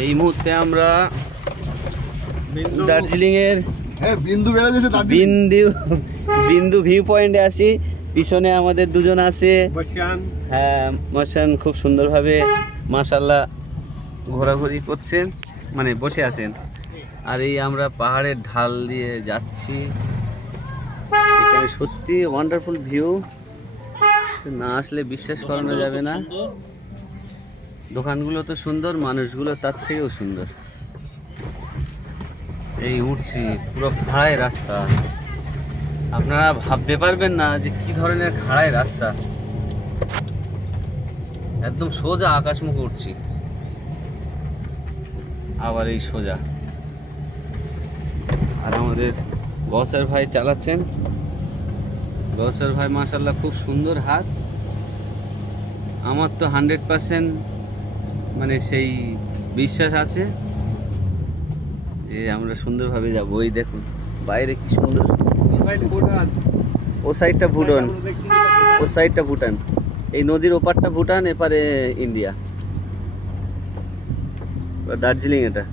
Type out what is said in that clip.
এই মুহূর্তে আমরা দার্জিলিং এর হ্যাঁ বিন্দু বেড়ে যাচ্ছে বিন্দু বিন্দু ভিউ পয়েন্টে আছি। পিছনে আমাদের দুজন আছে। হ্যাঁ মশান খুব সুন্দরভাবে মাশাল্লাহ ঘোরাঘুরি করছেন মানে বসে আছেন। আর এই আমরা পাহাড়ের ঢাল দিয়ে যাচ্ছি। এখানে সত্যি ওয়ান্ডারফুল ভিউ না আসলে বিশ্বাস করানো যাবে না। দোকানগুলো তো সুন্দর, মানুষগুলো তার থেকেও সুন্দর। এই উঠছি, পুরো খাড়াই রাস্তা। আপনারা ভাবতে পারবেন না যে কি ধরনের খাড়াই রাস্তা। একদম সোজা আকাশ মুখে উঠছি। আবার এই সোজা। আর আমাদের গসার ভাই চালাচ্ছেন। গসার ভাই মাসাল্লাহ খুব সুন্দর হাত। আমার তো হান্ড্রেড পার্সেন্ট মানে সেই বিশ্বাস আছে যে আমরা সুন্দরভাবে যাব। ওই দেখুন বাইরে কি সুন্দর। ও সাইডটা ভুটান। ও সাইডটা ভুটান। এই নদীর ওপারটা ভুটান এপারে ইন্ডিয়া। দার্জিলিং এটা।